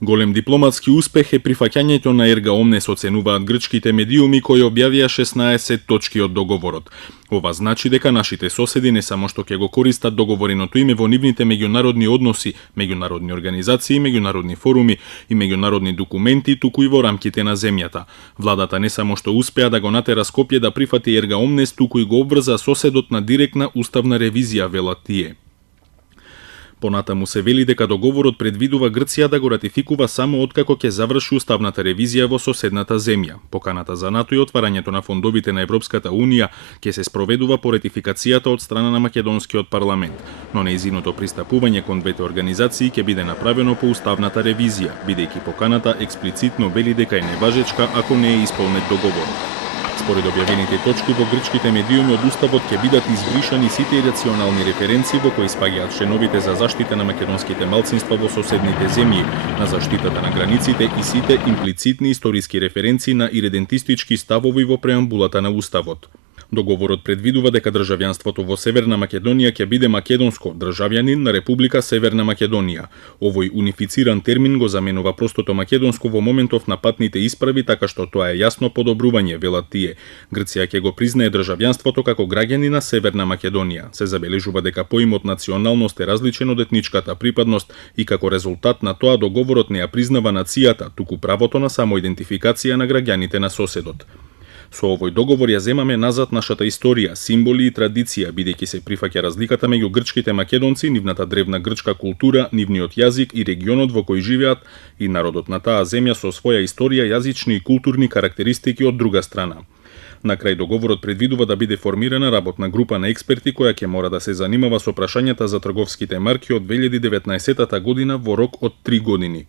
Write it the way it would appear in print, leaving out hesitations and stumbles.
Голем дипломатски успех е прифаќањето на Ерга Омнес, оценуваат грчките медиуми кои објавија 16 точки од договорот. Ова значи дека нашите соседи не само што ќе го користат договореното име во нивните меѓународни односи, меѓународни организации, меѓународни форуми и меѓународни документи, туку и во рамките на земјата. Владата не само што успеа да го натера Скопје да прифати Ерга Омнес, туку и го обврза соседот на директна уставна ревизија, велат тие. Понатаму се вели дека договорот предвидува Грција да го ратификува само откако ќе заврши уставната ревизија во соседната земја. Поканата за НАТО и отварањето на фондовите на Европската Унија ќе се спроведува по ратификацијата од страна на македонскиот парламент, но нејзиното пристапување кон двете организации ќе биде направено по уставната ревизија, бидејќи поканата експлицитно вели дека е неважечка ако не е исполнет договорот. Според објавените точки во грчките медиуми од уставот ќе бидат избришани сите ирационални референции во кои спаѓаат членовите за заштита на македонските малцинства во соседните земји, на заштитата на границите и сите имплицитни историски референции на иредентистички ставови во преамбулата на уставот. Договорот предвидува дека државјанството во Северна Македонија ќе биде македонско, државјанин на Република Северна Македонија. Овој унифициран термин го заменува простото македонско во моментов на патните исправи, така што тоа е јасно подобрување, велат тие. Грција ќе го признае државјанството како граѓани на Северна Македонија. Се забележува дека поимот националност е различен од етничката припадност и како резултат на тоа договорот не ја признава нацијата, туку правото на самоидентификација на граѓаните на соседот. Со овој договор ја земаме назад нашата историја, символи и традиција, бидејќи се прифаќа разликата меѓу грчките македонци, нивната древна грчка култура, нивниот јазик и регионот во кој живеат и народот на таа земја со своја историја, јазични и културни карактеристики од друга страна. На крај договорот предвидува да биде формирана работна група на експерти која ќе мора да се занимава со прашањата за трговските марки од 2019 година во рок од 3 години.